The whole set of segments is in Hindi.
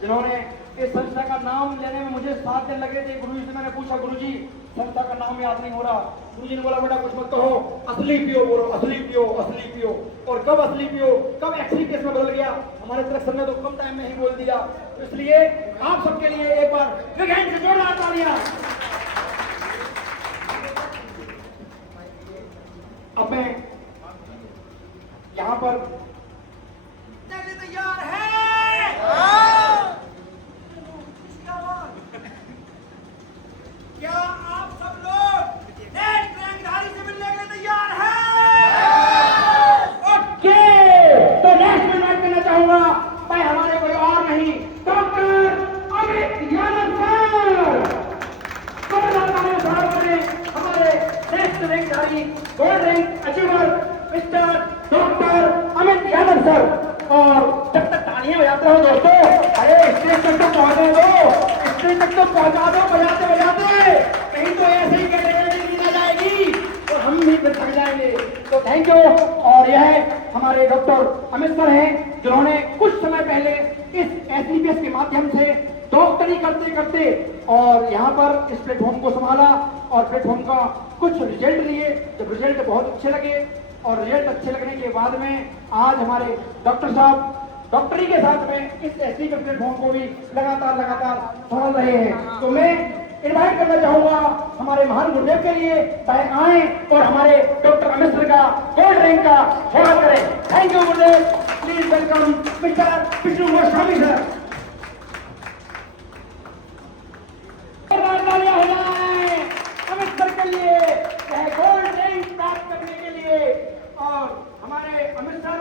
जिन्होंने इस संस्था का नाम लेने में मुझे 7 दिन लगे थे। गुरुजी से मैंने पूछा, गुरुजी संस्था का नाम याद नहीं हो रहा। गुरुजी ने बोला बेटा कुछ मत कहो, असली पियो बोलो, असली पियो, असली पियो। और कब असली पियो, कब एक्चुअली केस में बदल गया, हमारे तरफ सर ने तो कम टाइम में ही बोल दिया। तो इसलिए आप सबके लिए एक बार बिग हैंड से जोरदार तालियां। अब मैं यहाँ पर तैयार है क्या आप सब लोग नेक्स्ट रैंकधारी से मिलने के लिए तैयार हैं? ओके, तो नेक्स्ट में इनवाइट करना चाहूंगा भाई हमारे कोई और नहीं, डॉक्टर अमित यादव सर। हमारे नेक्स्ट रैंकधारी gold rank achiever mister doctor Amit Yadav sir. और जब तक तालियां बजाते हो दोस्तों, अरे स्टेज तक तो पहुंचने दो, स्टेज तक तो पहुंचा दो बजाते बजाते, कहीं तो ऐसे ही कैटेगरी दी जाएगी और हम भी फिर थक जाएंगे। तो थैंक यू। और यह हमारे डॉक्टर अमित सर हैं जिन्होंने कुछ समय पहले इस एसलीपीएस के माध्यम से डॉक्टरी करते करते और यहाँ पर इस प्लेटफॉर्म को संभाला और प्लेटफॉर्म का कुछ रिजल्ट लिए। जब रिजल्ट बहुत अच्छे लगे और रिजल्ट अच्छे लगने के बाद में आज हमारे डॉक्टर साहब डॉक्टरी के साथ में इस एसटी के प्लेटफॉर्म को भी लगातार संभाल रहे हैं। तो मैं इनवाइट करना चाहूंगा हमारे महान गुरुदेव के लिए आए और हमारे डॉक्टर अमित सर का गोल्ड रैंक का स्वागत करें। Thank you Gurudev. Please welcome mister Vishnu Goswami sir. तालियां हो जाए अमित सर के लिए गोल्ड रैंक प्राप्त करने के लिए। और हमारे अमित सर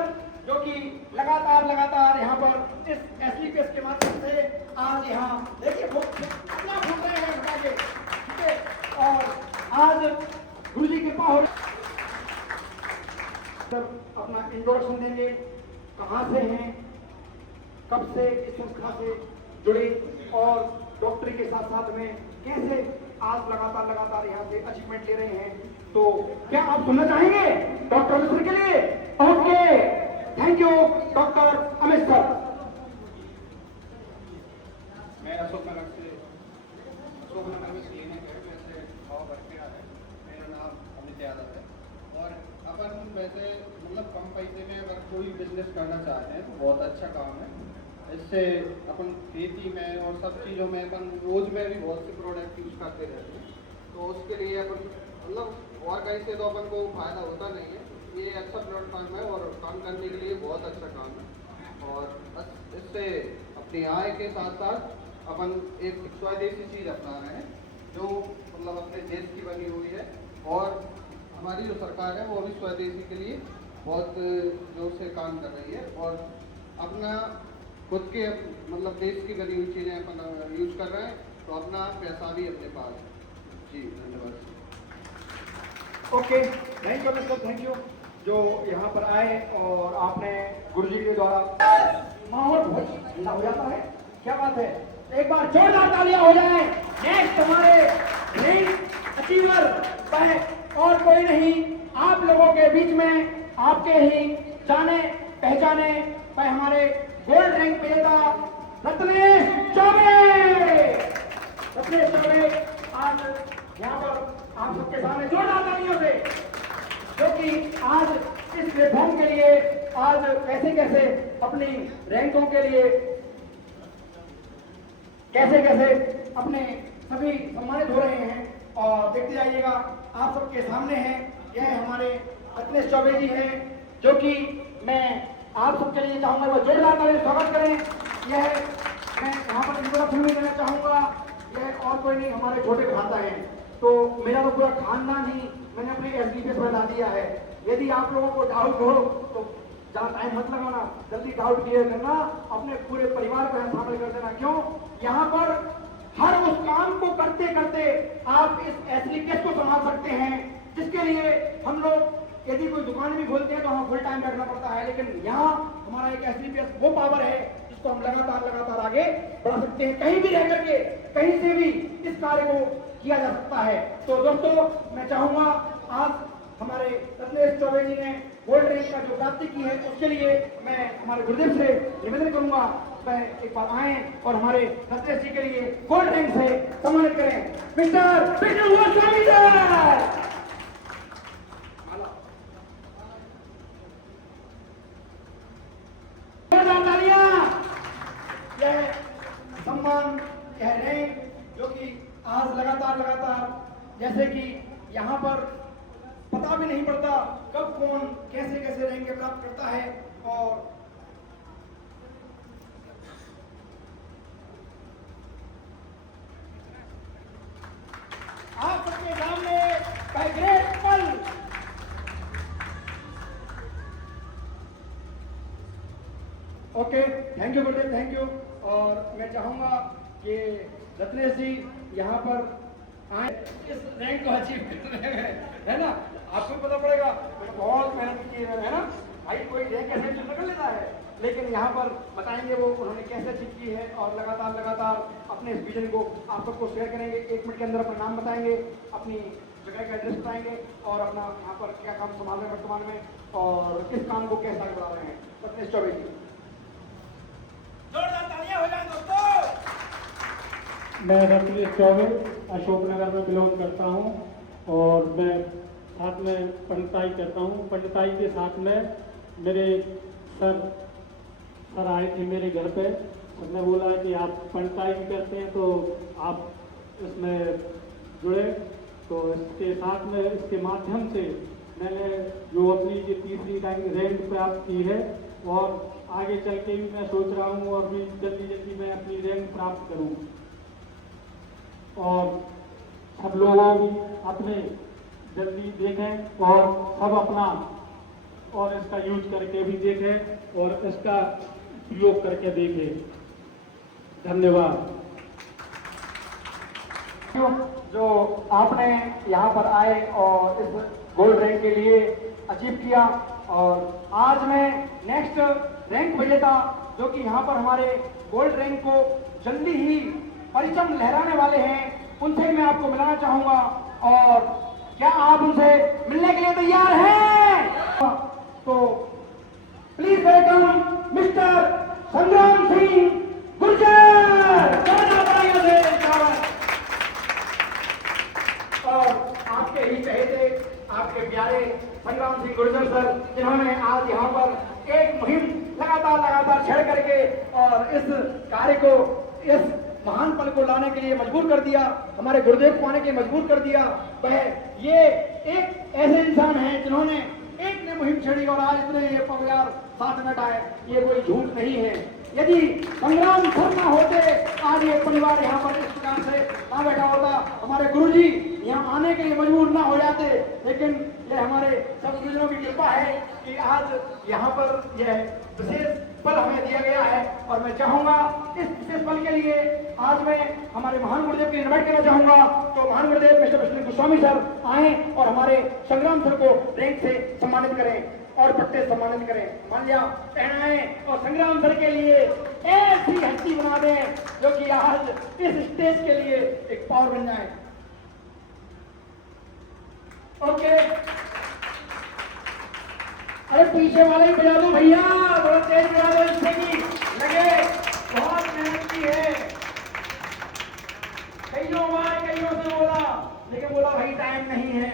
जो कि लगातार यहाँ पर इस एसलीपीएस के माध्यम से आज यहाँ देखिए अपना घूम रहे हैं बताइए, ठीक है। और आज गुरुजी की कृपा हो सर अपना इंट्रोडक्शन देंगे, कहाँ से हैं, कब से इस संस्था से जुड़े और डॉक्टरी के साथ साथ में कैसे आज लगातार यहाँ से अचीवमेंट ले रहे हैं। तो क्या आप सुनना चाहेंगे डॉक्टर अमित सर के लिए? Okay, thank you doctor Amit sir. मैं अशोकनगर में क्लिनिक है, वैसे भाव करके आ है। मेरा नाम अमित यादव है और अपन वैसे मतलब कम पैसे में अगर कोई बिजनेस करना चाहते हैं तो बहुत अच्छा काम है। इससे अपन खेती में और सब चीज़ों में अपन रोज में भी बहुत से प्रोडक्ट यूज करते रहते हैं, तो उसके लिए अपन मतलब और कहीं से तो अपन को फायदा होता नहीं है। ये अच्छा प्लेटफॉर्म है और काम करने के लिए बहुत अच्छा काम है। और इससे अपनी आय के साथ साथ अपन एक स्वदेशी चीज़ अपना रहे हैं जो मतलब अपने देश की बनी हुई है। और हमारी जो सरकार है वो भी स्वदेशी के लिए बहुत जोर से काम कर रही है और अपना खुद के मतलब देश की बनी हुई चीज़ें अपन यूज कर रहे हैं, तो अपना पैसा भी अपने पास है। जी धन्यवाद। Okay, thank you mister, thank you जो यहाँ पर आए और आपने गुरुजी के द्वारा माहौल बहुत ठंडा हो जाता है। क्या बात है, एक बार जोरदार तालियां हो जाए। नेक्स्ट हमारे रैंक अचीवर और कोई नहीं, आप लोगों के बीच में आपके ही जाने पहचाने हमारे गोल्ड रैंक विजेता रत्नेश चौबे। रत्नेश चौबे आज यहाँ पर आप सबके सामने जोरदार तालियों से, जो कि आज इस प्लेटफॉर्म के लिए आज कैसे अपनी रैंकों के लिए कैसे अपने सभी सम्मानित हो रहे हैं। और देखते जाइएगा आप सबके सामने हैं, यह हमारे रत्नेश चौबे जी हैं जो कि मैं आप सबके लिए चाहूंगा वो जोरदार तालियों से स्वागत करें। यह मैं यहाँ पर इंट्रोडक्शन भी देना चाहूंगा, यह और कोई नहीं हमारे छोटे भ्राता हैं। तो मेरा तो पूरा खानदान ही मैंने अपने एसलीपीएस में ला दिया है। यदि आप लोगों को डाउट हो तो ज़्यादा टाइम मत लगाना, जल्दी डाउट क्लियर करना, अपने पूरे परिवार को यहाँ शामिल कर देना। क्यों? यहाँ पर हर उस काम को करते करते आप इस एसलीपीएस को संभाल सकते हैं, जिसके लिए हम लोग यदि कोई दुकान भी खोलते हैं तो हमें फुल टाइम रखना पड़ता है। लेकिन यहाँ हमारा एक एसलीपीएस वो पावर है जिसको हम लगातार आगे बढ़ा सकते हैं, कहीं भी रह करके कहीं से भी इस कार्य को किया जा सकता है। तो दोस्तों मैं चाहूंगा आज हमारे रत्नेश चौबे जी ने गोल्ड रैंक का जो प्राप्ति की है उसके लिए मैं हमारे गुरुदेव से निवेदन करूंगा वह एक बार आए और हमारे रत्नेश जी के लिए गोल्ड रैंक से सम्मानित करें। Mister Vishnu Goswami sir. यह सम्मान, यह रैंक जो कि आज लगातार जैसे कि यहाँ पर पता भी नहीं पड़ता कब कौन कैसे रैंक प्राप्त करता है। और आप सबके सामने ग्रेट पल। Okay, thank you Gurudev, thank you. और मैं चाहूंगा कि रत्नेश जी यहाँ पर आए, इस रैंक को अचीव करने में, है ना, आपको भी पता पड़ेगा बहुत मेहनत की है ना भाई। कोई रैंक ऐसे अचीव कर लेता है, लेकिन यहाँ पर बताएंगे वो उन्होंने कैसे अचीव की है। और लगातार अपने इस विजन को आप सबको शेयर करेंगे। 1 मिनट के अंदर अपना नाम बताएंगे, अपनी जगह का एड्रेस बताएंगे और अपना यहाँ पर क्या काम संभाल रहे हैं वर्तमान में और किस काम को कैसे आगे बढ़ा रहे हैं। रत्नेश चौबे जी, जोरदार तालियां हो जाएं दोस्तों। मैं रत्नेश चौबे अशोकनगर में बिलोंग करता हूं और मैं साथ में पंडिताई करता हूं। पंडिताई के साथ में मेरे सर आए थे मेरे घर पे। उसने बोला कि आप पंडिताई भी करते हैं तो आप इसमें जुड़े। तो इसके साथ में इसके माध्यम से मैंने जो अपनी ये तीसरी रैंक प्राप्त की है और आगे चल के भी मैं सोच रहा हूँ और भी जल्दी मैं अपनी रैंक प्राप्त करूँ। और सब लोगों भी अपने जल्दी देखें और सब अपना और इसका यूज करके भी देखें और इसका प्रयोग करके देखें। धन्यवाद। जो आपने यहाँ पर आए और इस गोल्ड रैंक के लिए अचीव किया। और आज मैं नेक्स्ट रैंक विजेता जो कि यहाँ पर हमारे गोल्ड रैंक को जल्दी ही परचम लहराने वाले हैं, उनसे मैं आपको मिलाना चाहूंगा। और क्या आप उनसे मिलने के लिए तैयार हैं? तो प्लीज वेलकम मिस्टर संग्राम सिंह गुर्जर। और आपके ही चहेते, आपके प्यारे संग्राम सिंह गुर्जर सर, जिन्होंने आज यहाँ पर एक मुहिम लगातार छेड़ करके और इस कार्य को, इस महान पल को लाने के लिए मजबूर कर दिया, हमारे गुरुदेव को आने के लिए मजबूर कर दिया। वह ये एक ऐसे इंसान हैं जिन्होंने एक ने मुहिम छेड़ी और आज इतने ये परिवार साथ में आए, ये कोई झूठ नहीं है। यदि संग्राम सर ना होते आज ये परिवार यहाँ पर इस प्रकार से ना बैठा होता, हमारे गुरुजी यहाँ आने के लिए मजबूर ना हो जाते। लेकिन ये हमारे सब गुरुजनों की कृपा है कि आज यहाँ पर यह विशेष पल हमें दिया गया है। और मैं चाहूंगा इस विशेष पल के लिए आज मैं हमारे महान गुरुदेव के इन्वाइट करना चाहूंगा। तो महान गुरुदेव मिस्टर विष्णु गोस्वामी सर आए और हमारे संग्राम सर को रैंक से सम्मानित करें और पट्टे सम्मानित करें, माल्या पहनाएं और संग्राम सर के लिए ऐसी हस्ती बना दें जो कि आज इस स्टेज के लिए एक पावर बन जाए। ओके, अरे पीछे वाले ही बजा दो भैया, थोड़ा तेज बजा दो इससे की लगे। बहुत मेहनत की है, कईयों से बोला, लेकिन बोला भाई टाइम नहीं है।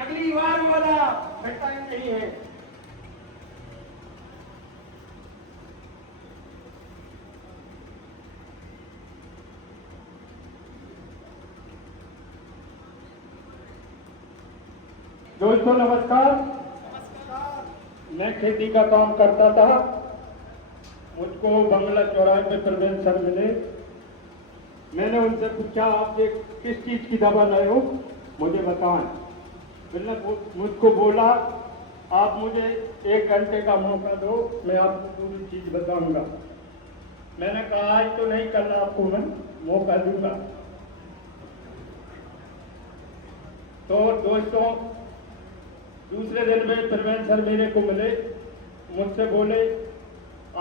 अगली बार बोला भाई टाइम नहीं है। दोस्तों नमस्कार। मैं खेती का काम करता था। मुझको बंगला चौराहे पे प्रवीण सर मिले। मैंने उनसे पूछा आप ये किस चीज की दवा लाए हो, मुझे बताएं। मैंने मुझको बोला आप मुझे 1 घंटे का मौका दो, मैं आपको पूरी चीज बताऊंगा। मैंने कहा आज तो नहीं, कल आपको मैं मौका दूंगा। तो दोस्तों दूसरे दिन में प्रवीण सर मेरे को मिले, मुझसे बोले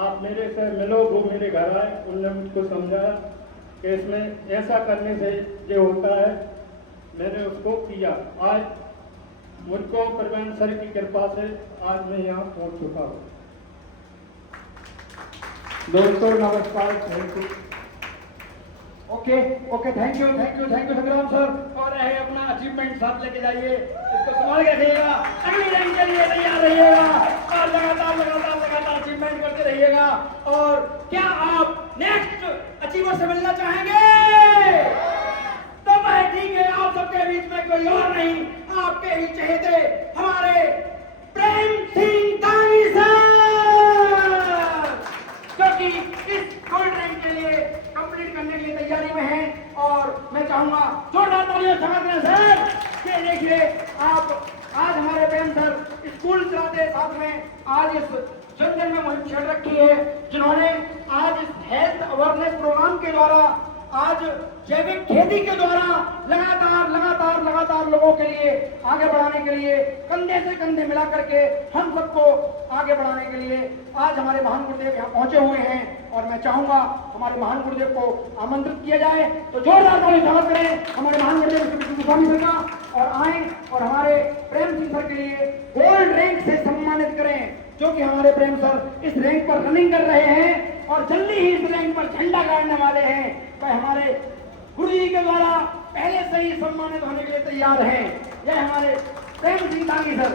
आप मेरे से मिलो। वो मेरे घर आए, उनने मुझको समझाया कि इसमें ऐसा करने से जो होता है। मैंने उसको किया। आज मुझको प्रवीण सर की कृपा से आज मैं यहाँ पहुँच चुका हूँ। दोस्तों नमस्कार, thank you. Okay okay, thank you संग्राम सर। और है अपना अचीवमेंट साथ लेके जाइए, इसको संभाल के रखिएगा, अगली रैंक के लिए तैयार रहिएगा और लगातार अचीवमेंट करते रहिएगा। और क्या आप नेक्स्ट अचीवर से मिलना चाहेंगे? तो भाई ठीक है, आप सबके बीच में कोई और नहीं, आपके ही चहेते हमारे प्रेम सिंह दानी सर, जो कि इस गोल्ड रैंक के लिए कंप्लीट करने के लिए तैयारी में हैं। और मैं चाहूंगा जोरदार तालियां स्वागत करें सर। ये देखिए, आप आज हमारे प्रेम सर स्कूल चलाते साथ में आज इस जन में मुहिम छेड़ रखी है, जिन्होंने आज इस हेल्थ अवेयरनेस प्रोग्राम के द्वारा, आज जैविक खेती के द्वारा लगातार लोगों के लिए आगे बढ़ाने के लिए कंधे से कंधे मिला करके हम सबको आगे बढ़ाने के लिए आज हमारे महान गुरुदेव यहाँ पहुंचे हुए हैं। और मैं चाहूंगा हमारे महान गुरुदेव को आमंत्रित किया जाए, तो जोरदार ताली स्वागत करें हमारे महान गुरुदेव स्वामी सर का, और आए और हमारे प्रेम सिंह सर के लिए गोल्ड रैंक से सम्मानित करें, जो कि हमारे प्रेम सर इस रैंक पर रनिंग कर रहे हैं और जल्दी ही इस रैंक पर झंडा गाड़ने वाले हैं। वह हमारे गुरु जी के द्वारा पहले से ही सम्मानित होने के लिए तैयार हैं। यह हमारे प्रेम सिंह दांगी सर।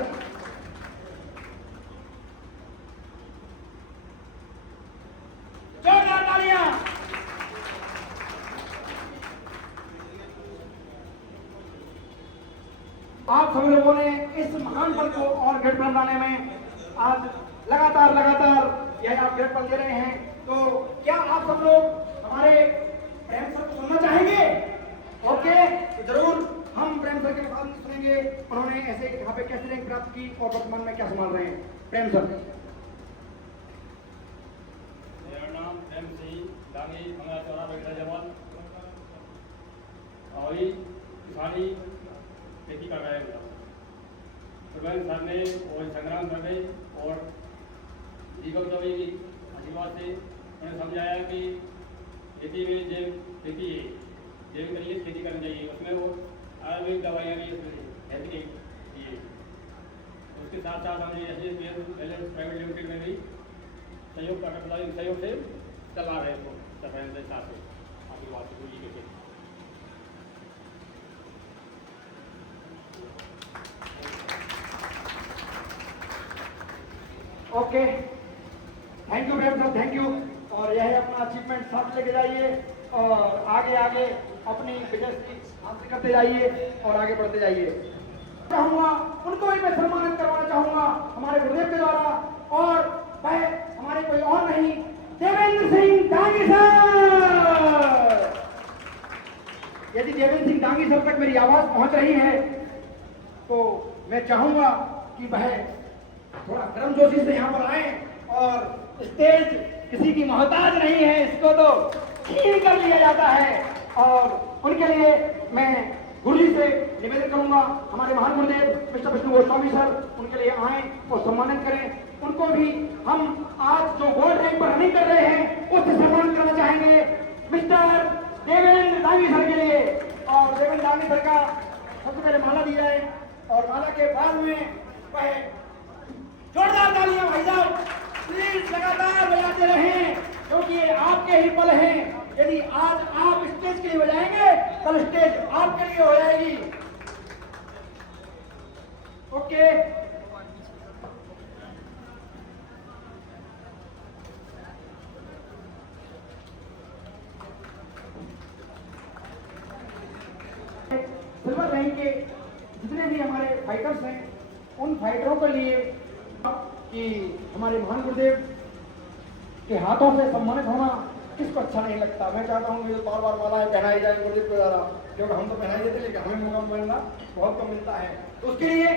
जोरदार तालियां। आप सभी लोगों ने इस महान पल को और ग्रेट बनाने में आज लगातार यह आप ग्रेट बन दे रहे हैं। तो क्या आप सब लोग हमारे प्रेम सर को सुनना चाहेंगे? ओके, तो जरूर हम प्रेम सर के बात सुनेंगे, उन्होंने ऐसे यहाँ पे कैसे रैंक प्राप्त की और वर्तमान में क्या संभाल रहे हैं। प्रेम सर। मेरा नाम प्रेम सिंह दांगी, मंगला चौरा, बेगड़ा जवान, और किसानी खेती कर रहे हैं। सुबह सर ने और संग्राम सर ने और दीपक दवे की आशीर्वाद से उन्हें समझाया कि खेती में जैव खेती है, जैविक तरीके से खेती करनी चाहिए, उसमें वो आयुर्वेदिक दवाइयाँ भी हेल्थ की चाहिए। उसके साथ साथ हमने ऐसे प्राइवेट लिमिटेड में भी सहयोग से चला रहे हैं, साथ में आशीर्वाद से गुरु जी के। Okay, thank you Prem sir, thank you. और यह अपना अचीवमेंट साथ लेके जाइए और आगे अपनी विजय हासिल करते जाइए और आगे बढ़ते जाइए। चाहूंगा उनको भी मैं सम्मानित करवाना चाहूंगा हमारे गुरुदेव के द्वारा, और वह हमारे कोई और नहीं, देवेंद्र सिंह दांगी सर। यदि देवेंद्र सिंह दांगी सर तक मेरी आवाज पहुंच रही है तो मैं चाहूंगा कि वह थोड़ा गर्मजोशी से यहाँ पर आए, और स्टेज किसी की मोहताज नहीं है, इसको तो छीन कर लिया जाता है। और उनके लिए मैं गुरु जी से निवेदन करूंगा, हमारे महान गुरुदेव मिस्टर विष्णु गोस्वामी सर उनके लिए आए और सम्मानित करें। उनको भी हम आज जो गोल्ड रैंक पर रनिंग कर रहे हैं उससे सम्मानित करना चाहेंगे मिस्टर देवेंद्र दांगी सर के लिए। और देवेंद्र दांगी सर का सबसे पहले माला दिया है, और माला के बाद में वह जोरदार तालियां भाई साहब प्लीज लगातार बजाते रहें, क्योंकि ये आपके ही पल हैं। यदि आज आप स्टेज के लिए बजाएंगे कल स्टेज आपके लिए हो जाएगी। ओके, सिल्वर रैंक के जितने भी हमारे फाइटर्स हैं, उन फाइटरों के लिए कि हमारे महान गुरुदेव के हाथों से सम्मानित होना किसको अच्छा नहीं लगता। मैं चाहता हूँ कि बार बार मालाएं पहनाई जाए गुरुदेव के द्वारा, क्योंकि हम तो पहनाई देते लेकिन हमें मौका मिलना बहुत कम मिलता है। तो उसके लिए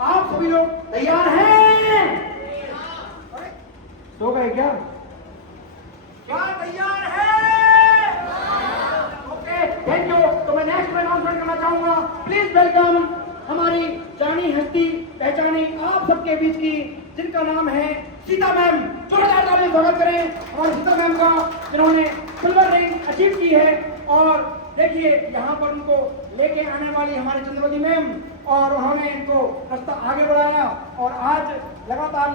आप सभी लोग तैयार हैं? सो गए क्या तैयार है? Okay, thank you. तो मैं नेक्स्ट में अनाउंसमेंट करना चाहूंगा, प्लीज वेलकम हमारी जानी हस्ती पहचानी आप सबके बीच की, जिनका नाम है सीता मैम। जोरदार तालियां स्वागत करें हमारी सीता मैम का, जिन्होंने सिल्वर रैंक अचीव की है। और देखिए यहाँ पर उनको लेके आने वाली हमारी चंद्रवती मैम, और उन्होंने इनको रास्ता आगे बढ़ाया, और आज लगातार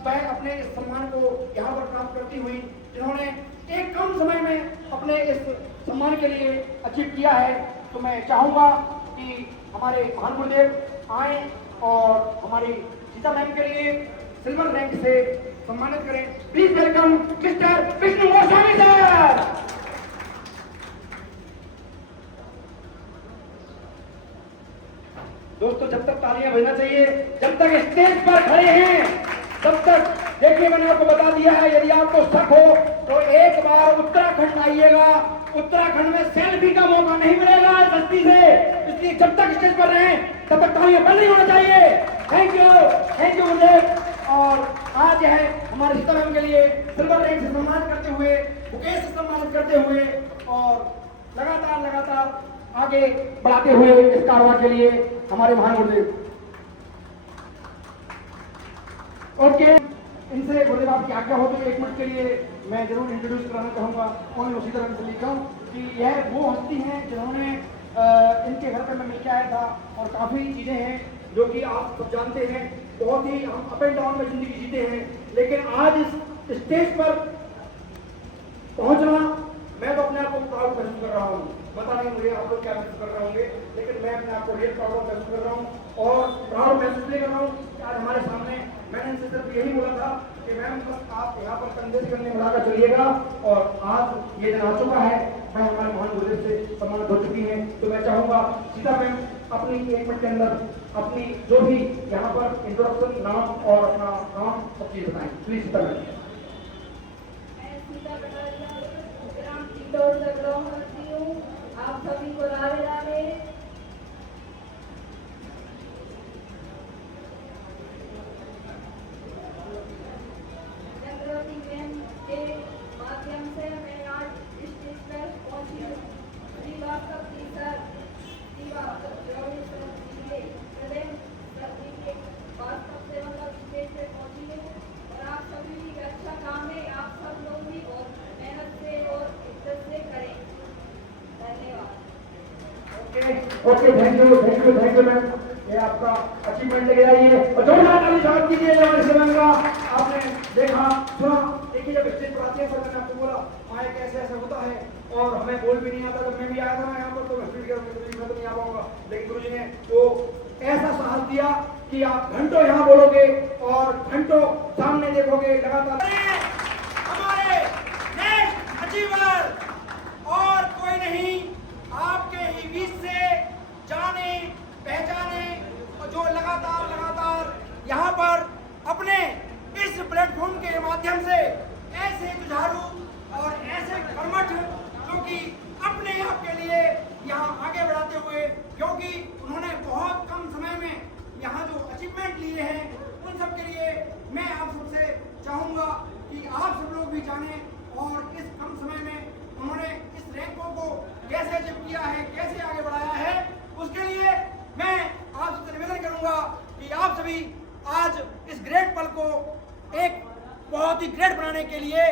वह अपने इस सम्मान को यहाँ पर प्राप्त करती हुई जिन्होंने एक कम समय में अपने इस सम्मान के लिए अचीव किया है। तो मैं चाहूंगा कि हमारे महान गुरुदेव आए और हमारी सीता मैम के लिए सिल्वर रैंक से सम्मानित करें। Please welcome mister Vishnu Goswami sir. दोस्तों जब तक तालियां बजना चाहिए, जब तक स्टेज पर खड़े हैं तब तक देखिए, मैंने आपको बता दिया है, यदि आपको शक हो तो एक बार उत्तराखंड आइएगा। उत्तराखंड में सेल्फी का मौका नहीं मिलेगा बस्ती से, इसलिए जब तक स्टेज पर रहें तब तक तालियां बंद नहीं होना चाहिए। थैंक यू गुरुदेव। और आज है हमारे सीता मैम के लिए सिल्वर रैंक से सम्मानित करते हुए, बुके से सम्मानित करते हुए और लगातार आगे बढ़ाते हुए इस कारवा के लिए हमारे महान गुरुदेव। ओके, इनसे गुरुदेव आपकी आज्ञा हो तो 1 मिनट के लिए मैं जरूर इंट्रोड्यूस कराना चाहूंगा। कौन उसी तरह से लिखा हूँ कि यह वो हस्ती हैं जिन्होंने इनके घर पर मैं मिलकर आया था और काफी चीजें हैं जो कि आप सब जानते हैं। बहुत ही हम अप एंड डाउन में जिंदगी जीते हैं, लेकिन आज इस स्टेज पर पहुंचना मैं तो अपने आप को प्राउड महसूस कर रहा हूँ। पता नहीं मुझे आप लोग क्या महसूस कर रहे होंगे, लेकिन मैं अपने आप को रियल प्राउड महसूस कर रहा हूँ। और प्राउड महसूस नहीं कर रहा हूँ कि आज हमारे सामने मैंने इनसे सिर्फ यही बोला था कि मैम बस आप यहाँ पर कंधे से कंधे मिलाकर चलिएगा, और आज ये दिन आ चुका है। मैं हमारे महान गुरुदेव से सम्मानित हो चुकी हैं। तो मैं चाहूंगा सीता मैम अपनी 1 मिनट के अंदर अपनी जो भी यहाँ पर इंट्रोडक्शन, नाम और अपना नाम सब चीज बताएं। Please Sita ma'am. आप सभी को राधे राधे। चंद्रवती मैम के माध्यम से मैं आज स्टेज पर पहुंची हूँ। श्रीवास्तव जी सर, श्रीवास्तव जोड़ी सर जी के प्रेम सर जी के वास्तव से मतलब स्टेज पे पहुंची हूँ। और आप सभी की अच्छा काम है, आप सब लोग भी बहुत मेहनत से और इज्जत से करें। धन्यवाद। Okay, thank you ma'am. ये आपका अचीवमेंट लेके आइए और जोरदार ताली स्वागत कीजिए हमारे सीता का। आपने देखा सुना, देखिए जब स्टेज पर आते हैं सर, मैंने आपको बोला आए कैसे ऐसा होता है और हमें बोल भी नहीं आता। जब मैं भी आया था ना यहाँ पर तो मैं तो नहीं आ पाऊंगा, लेकिन गुरु जी ने वो ऐसा साहस दिया कि आप घंटों यहाँ बोलोगे और घंटों सामने देखोगे लगातार। हमारे नेक्स्ट अचीवर और कोई नहीं, आपके ही बीच से जाने पहचाने और जो लगातार यहाँ पर अपने इस प्लेटफॉर्म के माध्यम से ऐसे जुझारू और ऐसे कर्मठ जो कि अपने आप के लिए यहाँ आगे बढ़ाते हुए, क्योंकि उन्होंने बहुत कम समय में यहाँ जो अचीवमेंट लिए हैं उन सब के लिए मैं आप सबसे चाहूँगा कि आप सब लोग भी जानें और इस कम समय में उन्होंने इस रैंकों को कैसे अचीव किया है, कैसे आगे बढ़ाया है, उसके लिए मैं आप सबसे निवेदन करूंगा कि आप सभी आज इस ग्रेट पल को एक बहुत ही ग्रेट बनाने के लिए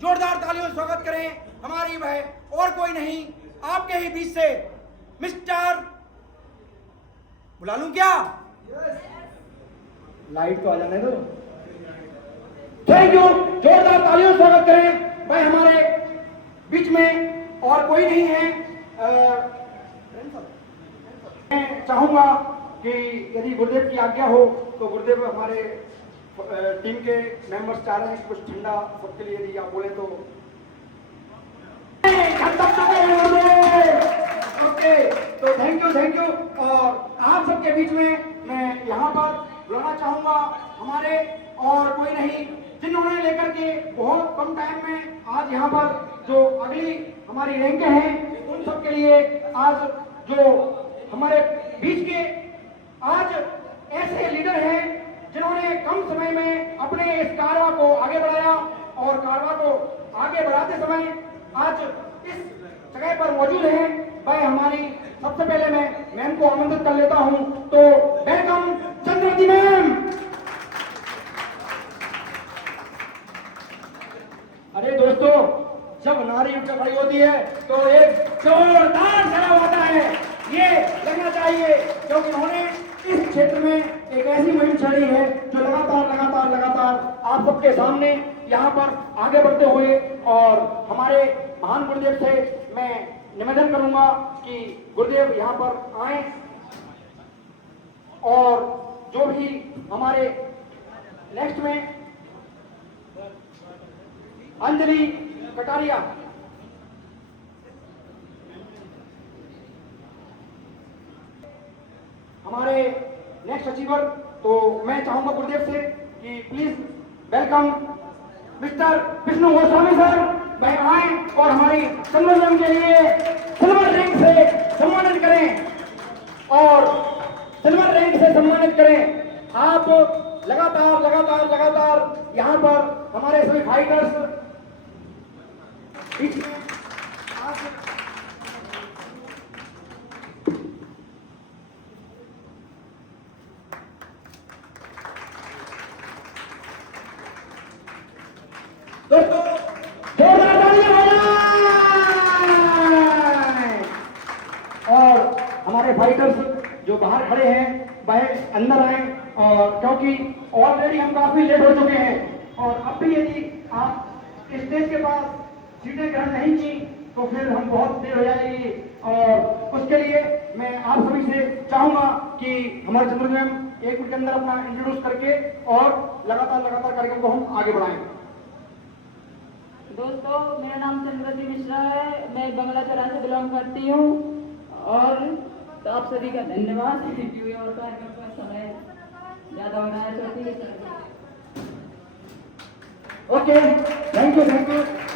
जोरदार तालियों से स्वागत करें। हमारी वह और कोई नहीं, आपके ही बीच से मिस्टर, बुला लूं क्या? लाइट तो आ जाने दो। थैंक यू, जोरदार तालियों से स्वागत करें। भाई हमारे बीच में और कोई नहीं है। मैं चाहूंगा कि यदि गुरुदेव की आज्ञा हो तो गुरुदेव हमारे टीम के मेंबर्स चाह रहे हैं कि कुछ ठंडा सबके लिए यदि आप बोले तो। ओके, तो थैंक यू। और आप सबके बीच में मैं यहाँ पर बुलाना चाहूंगा हमारे और कोई नहीं, जिन्होंने लेकर के बहुत कम टाइम में आज यहाँ पर जो अगली हमारी रैंकें हैं उन सब के लिए आज जो हमारे बीच के आज ऐसे लीडर हैं जिन्होंने कम समय में अपने इस कारवा को आगे बढ़ाया और कारवा को आगे बढ़ाते समय आज इस जगह पर मौजूद हैं। भाई हमारी सबसे पहले मैं मैम को आमंत्रित कर लेता हूं, तो वेलकम चंद्रवती मैम। अरे दोस्तों, जब नारी उठकर खड़ी होती है तो एक जोरदार सलाम होता है, ये लगना चाहिए, क्योंकि उन्होंने इस क्षेत्र में एक ऐसी मुहिम छेड़ी है जो लगातार आप सबके सामने यहाँ पर आगे बढ़ते हुए और हमारे महान गुरुदेव से मैं निवेदन करूंगा कि गुरुदेव यहाँ पर आए और जो भी हमारे नेक्स्ट में अंजलि कटारिया हमारे नेक्स्ट अचीवर, तो मैं चाहूंगा गुरुदेव से कि please welcome mister Vishnu Goswami sir, वह आए और हमारी सम्मेलन के लिए सिल्वर रैंक से सम्मानित करें और सिल्वर रैंक से सम्मानित करें। आप लगातार लगातार लगातार यहाँ पर हमारे सभी फाइटर्स बीच में दोस्तों जोरदार तालियां बजाएं। और हमारे फाइटर्स जो बाहर खड़े हैं वह अंदर आए, और क्योंकि ऑलरेडी हम काफी लेट हो चुके हैं और अब भी यदि आप स्टेज के पास सीटें ग्रहण नहीं की तो फिर हम बहुत देर हो जाएगी। और उसके लिए मैं आप सभी से चाहूंगा कि हमारे चंद्र मैम एक मिनट के अंदर अपना इंट्रोड्यूस करके और लगातार लगातार कार्यक्रम को हम आगे बढ़ाएं। दोस्तों, मेरा नाम चंद्रवती मिश्रा है, मैं बंगला चौराहे से बिलोंग करती हूँ और तो आप सभी का धन्यवाद। और कार्यक्रम का समय ज़्यादा हो रहा है तो ठीक है। Okay, thank you.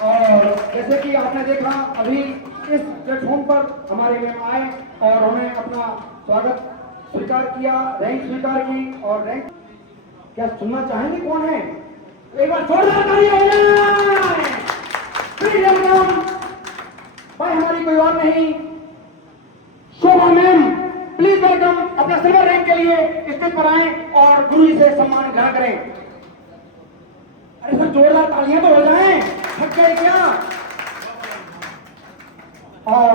और जैसे कि आपने देखा अभी इस प्लेटफॉर्म पर हमारे मैम आए और उन्होंने अपना स्वागत स्वीकार किया, रैंक स्वीकार की। और रैंक क्या सुनना चाहेंगे कौन है? एक बार जोरदार तालियां हो जाए। प्लीज वेलकम भाई, हमारी कोई और नहीं, शोभा मैम, प्लीज वेलकम अपने सिल्वर रैंक के लिए स्टेज पर आए और गुरु जी से सम्मान ग्रहण करें। अरे सर जोरदार तालियां तो हो जाएं, थक गए क्या? और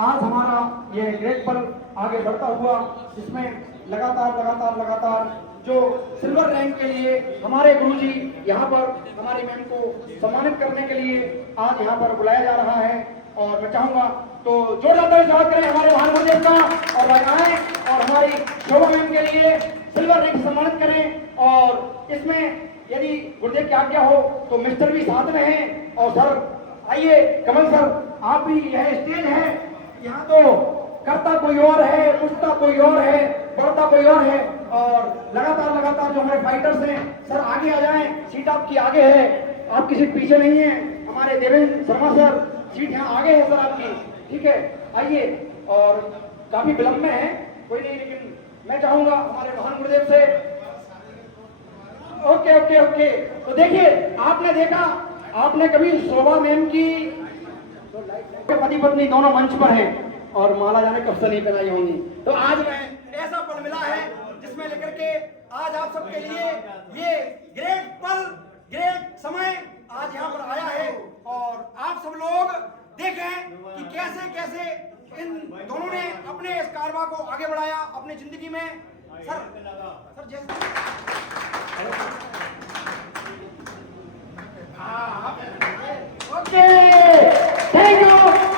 आज हमारा ये ग्रेट पल आगे बढ़ता हुआ, जिसमें लगातार लगातार लगातार जो सिल्वर रैंक के लिए हमारे गुरुजी यहाँ पर हमारी मैम को सम्मानित करने के लिए आज यहाँ पर बुलाया जा रहा है। और मैं चाहूंगा तो जोरदार स्वागत करें हमारे महान गुरुदेव का, और वह आए और हमारी शोभा मैम के लिए सिल्वर रैंक सम्मानित करें। और इसमें यदि गुरुदेव की आज्ञा हो तो मिस्टर भी साथ में हैं। और सर आइए, कमल सर आप भी, यह स्टेज है, यहाँ तो करता कोई और है, उठता कोई और है, बढ़ता कोई और है। और लगातार लगातार जो हमारे फाइटर्स हैं, सर आगे आ जाएं, सीट आपकी आगे है, आपकी सीट पीछे नहीं है। हमारे देवेंद्र शर्मा सर, सीट यहाँ आगे है सर आपकी, ठीक है, आइए। और काफी विलंब में है, कोई नहीं, लेकिन मैं चाहूंगा हमारे महान गुरुदेव से। ओके ओके ओके, तो देखिए आपने देखा, आपने कभी शोभा मैम की पति पत्नी दोनों मंच पर हैं और माला जाने कब से नहीं पहनाई होंगी। तो आज में ऐसा पल मिला है जिसमें लेकर के आज आप सबके लिए ये ग्रेट पल, ग्रेट समय आज यहाँ पर आया है। और आप सब लोग देखें कि कैसे कैसे इन दोनों ने अपने इस कारवा को आगे बढ़ाया अपनी जिंदगी में। सर जैसे ओके, थैंक यू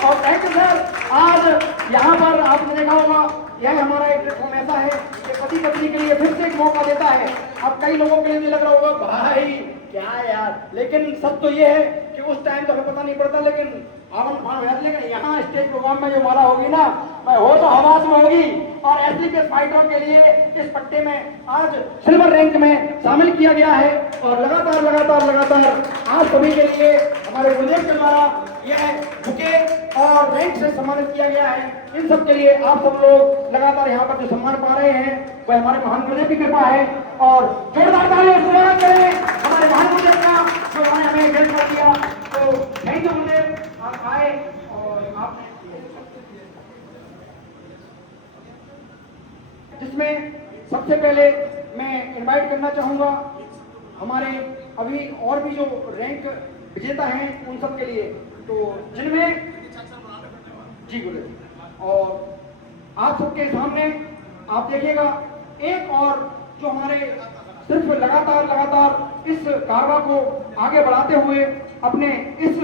और थैंक यू सर। आज यहाँ पर आपने देखा होगा, यह हमारा एक प्लेटफॉर्म ऐसा है कि पति पत्नी के लिए फिर से एक मौका देता है। अब कई लोगों के लिए भी लग रहा होगा भाई क्या यार, लेकिन सच तो ये है कि उस टाइम तो हमें पता नहीं पड़ता, लेकिन आवन फान हो जाती, लेकिन यहाँ स्टेज प्रोग्राम में जो माला होगी ना, हो तो हवास में होगी। और ऐसे के फाइटरों के लिए इस पट्टे में आज सिल्वर रैंक में शामिल किया गया है। और लगातार लगातार लगातार आप सभी के लिए हमारे गुरुदेव के द्वारा यह बुके और रैंक से सम्मानित किया गया है। इन सब के लिए आप सब लोग लगातार यहाँ पर जो सम्मान पा रहे हैं वह हमारे महान गुरुदेव की कृपा है। और जोरदार तालियों से स्वागत करें हमारे महान गुरुदेव का, जो उन्होंने हमें ग्रेट कर दिया। तो थैंक यू गुरुदेव, आप आए और आपने जिसमें सबसे पहले मैं इनवाइट करना चाहूंगा हमारे अभी और भी जो रैंक विजेता हैं उन सब के लिए, तो जिनमें जी गुरुदेव, और आप सबके सामने आप देखिएगा एक और जो हमारे सिर्फ लगातार इस कारवा को आगे बढ़ाते हुए अपने इस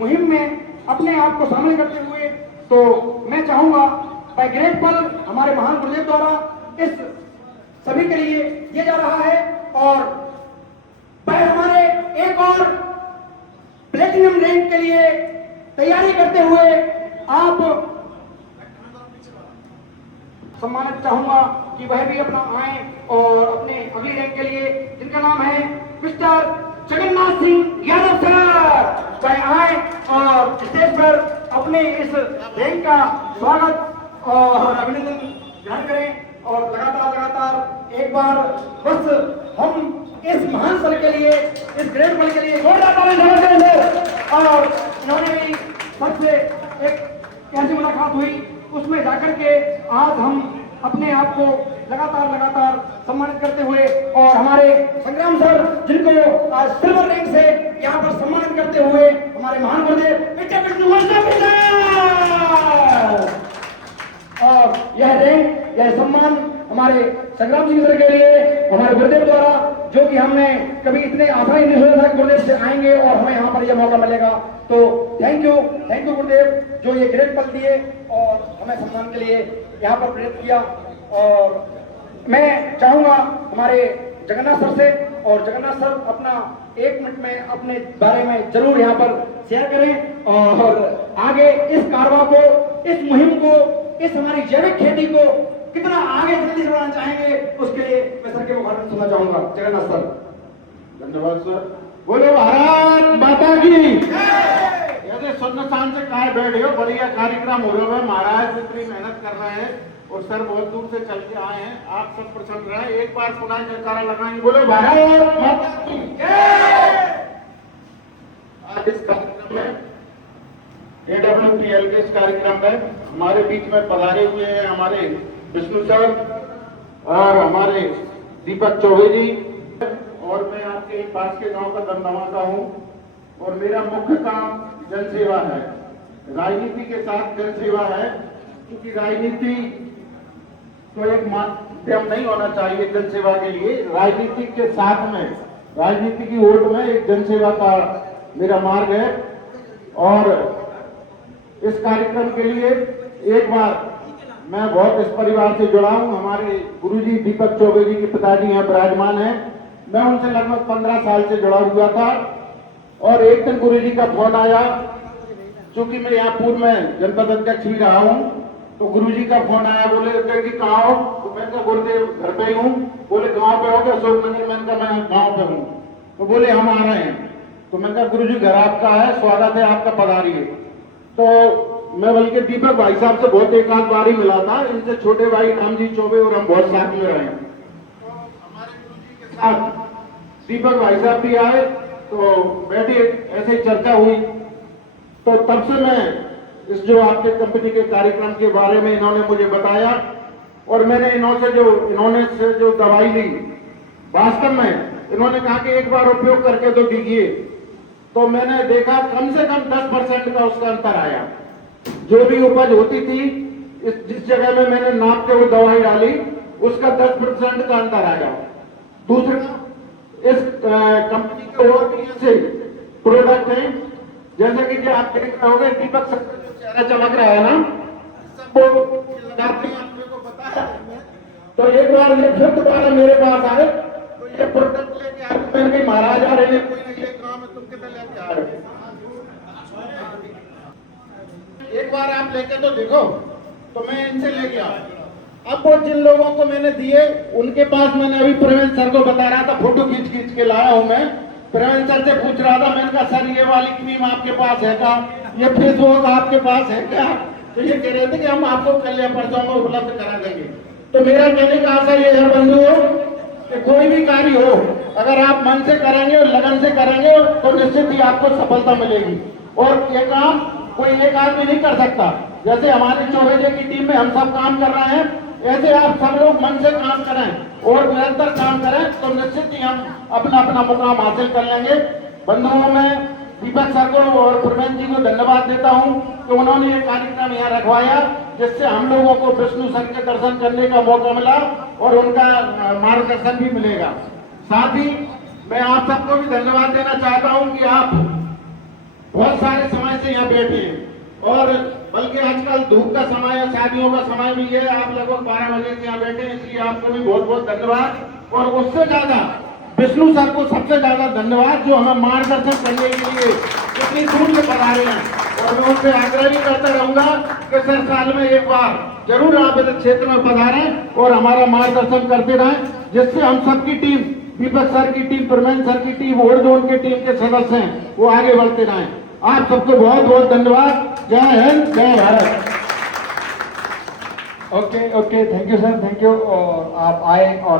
मुहिम में अपने आप को शामिल करते हुए, तो मैं चाहूंगा बाय ग्रेट पल हमारे महान गुरुदेव द्वारा इस सभी के लिए दिया जा रहा है। और बाय हमारे एक और प्लेटिनम रैंक के लिए तैयारी करते हुए आप सम्मानित चाहूंगा कि वह भी अपना आए और अपने अगली रैंक के लिए, जिनका नाम है मिस्टर जगन्नाथ सिंह यादव सर, वह आए और स्टेज पर अपने इस रैंक का स्वागत और अभिनंदन ग्रहण करें। और लगातार एक बार बस हम इस महान पल के लिए, इस ग्रेट पल के लिए जोरदार तालियां करें। और इन्होंने भी सबसे एक कैसी मुलाकात हुई, उसमें जाकर के आज हम अपने आप को लगातार सम्मानित करते हुए, और हमारे संग्राम सर जिनको आज सिल्वर रैंक से यहाँ पर सम्मानित करते हुए हमारे महान गुरुदेव और यह रैंक, यह सम्मान हमारे संग्राम सिंह सर के लिए हमारे गुरुदेव द्वारा, जो कि हमने कभी इतने आसानी नहीं सोचा था कि गुरुदेव से आएंगे और हमें यहाँ पर यह मौका मिलेगा। तो थैंक यू गुरुदेव, जो ये ग्रेट पल दिए और हमें सम्मान के लिए यहाँ पर प्रेरित किया। और मैं चाहूंगा हमारे जगन्नाथ सर से, और जगन्नाथ सर अपना 1 मिनट में अपने बारे में जरूर यहाँ पर शेयर करें और आगे इस कारवा को, इस मुहिम को, इस हमारी जैविक खेती को कितना आगे जल्दी से बढ़ाना चाहेंगे, उसके लिए मैं सर के मुखातिब सुनना चाहूंगा। जगन्नाथ सर। धन्यवाद सर। बोलो भारत माता की। ऐसे सुनसान से काय बैठे हो, बढ़िया कार्यक्रम हो रहा है, महाराज इतनी मेहनत कर रहे हैं और सर बहुत दूर से चल के आए हैं, आप सब प्रसन्न रहे। एक बार पुनः जयकारा लगाएंगे, बोलो भारत माता की। आज इस कार्यक्रम में AWPL के इस कार्यक्रम में हमारे बीच में पधारे हुए हैं हमारे विष्णु सर और हमारे दीपक चौबे जी, और मैं आपके पास के गांव का दमदमाता हूं और मेरा मुख्य काम जनसेवा है। राजनीति के साथ जनसेवा है, क्योंकि राजनीति तो एक माध्यम नहीं होना चाहिए जनसेवा के लिए, राजनीति के साथ में, राजनीति की ओर में एक जनसेवा का मेरा मार्ग है। और इस कार्यक्रम के लिए एक बार मैं बहुत इस परिवार से जुड़ा हूं। हमारे गुरुजी दीपक चौबे जी के पिताजी यहाँ विराजमान हैं, मैं उनसे लगभग 15 साल से जुड़ा हुआ था। और एक दिन गुरुजी का फोन आया, चूंकि मैं यहाँ पूर्व में जनपद अध्यक्ष भी रहा हूँ, तो गुरुजी का फोन आया, बोले कि कहाँ हो? तो मैं कहा गुरुदेव घर पे हूँ। बोले गाँव पे हो क्या? अशोक नगर। मैंने कहा मैं गाँव पे हूँ। तो बोले हम आ रहे हैं। तो मैंने कहा गुरुजी घर आपका है, स्वागत है आपका, पधारिए। तो मैं बल्कि दीपक भाई साहब से बहुत एक आध बार ही मिला था, इनसे छोटे भाई रामजी चौबे और हम बहुत साथ में रहे। तो हमारे गुरुजी के साथ दीपक भाई साहब भी आए, तो बैठे, ऐसे ही चर्चा हुई। तो तब से मैं इस जो आपके कंपनी के कार्यक्रम के बारे में इन्होंने मुझे बताया, और मैंने इन्होंने से जो दवाई ली, वास्तव में इन्होंने कहा कि एक बार उपयोग करके तो दीजिए। तो मैंने देखा कम से कम 10% का उसका अंतर आया। जो भी उपज होती थी, जिस जगह में मैंने नाप के वो दवाई डाली, उसका 10% का अंतर आया। दूसरा, इस कंपनी के और भी ऐसे प्रोडक्ट हैं, जैसे कि जो आप देख रहे होंगे, दीपक सर का जो चेहरा चमक रहा है ना, सब वो लगाते हैं, आपको पता है। तो एक बार ये फिर दोबारा मेरे पास आए, तो ये प्रोडक्ट लेके आए। मैंने कहा महाराज आ रहे हैं, कोई नहीं, ये काम है, तुम कितने लेके आ रहे हो? एक बार आप लेके तो देखो। तो मैं इनसे ले गया। अब वो जिन लोगों को मैंने दिए, उनके पास मैंने अभी प्रवीण सर को बता रहा था, फोटो खींच के लाया हूं मैं। प्रवीण सर से पूछ रहा था, मैंने कहा सर ये वाली क्रीम आपके पास है क्या, ये फेस वॉश आपके पास है क्या? तो ये कह रहे थे कि हम आपको कल या परसों में उपलब्ध करा देंगे। तो मेरा कहने का आशा ये है बंधुओं, कि कोई भी कार्य हो, अगर आप मन से करेंगे और लगन से करेंगे, तो निश्चित ही आपको सफलता मिलेगी। और ये काम कोई एक आदमी नहीं कर सकता। जैसे हमारे चौबे जी की टीम में हम सब काम कर रहे हैं, ऐसे आप सब लोग मन से काम करें और निरंतर काम करें, तो निश्चित ही हम अपना अपना मुकाम हासिल कर लेंगे। बंधुओं, मैं दीपक सर को और प्रवीण जी को धन्यवाद देता हूं कि उन्होंने ये कार्यक्रम यहाँ रखवाया, जिससे हम लोगों को विष्णु सर के दर्शन करने का मौका मिला और उनका मार्गदर्शन भी मिलेगा। साथ ही मैं आप सबको भी धन्यवाद देना चाहता हूं कि आप बहुत सारे समय से यहाँ बैठे हैं और बल्कि आजकल धूप का समय है, शादियों का समय भी है, आप लगभग 12 बजे से यहाँ बैठे हैं, इसलिए आपको भी बहुत बहुत धन्यवाद। और उससे ज्यादा विष्णु सर को सबसे ज्यादा धन्यवाद जो हमें मार्गदर्शन करने के लिए इतनी दूर से पधारे हैं। और मैं उनसे आग्रह भी करता रहूंगा कि सर साल में एक बार जरूर आप इस क्षेत्र में पधारें और हमारा मार्गदर्शन करते रहें, जिससे हम सबकी टीम, दीपक सर की टीम, प्रमेंद्र सर की टीम, और जोन की टीम के सदस्य हैं, वो आगे बढ़ते रहें। आप सबको बहुत बहुत धन्यवाद। जय हिंद, जय Bharat. Okay, thank you sir, thank you. और आप आए और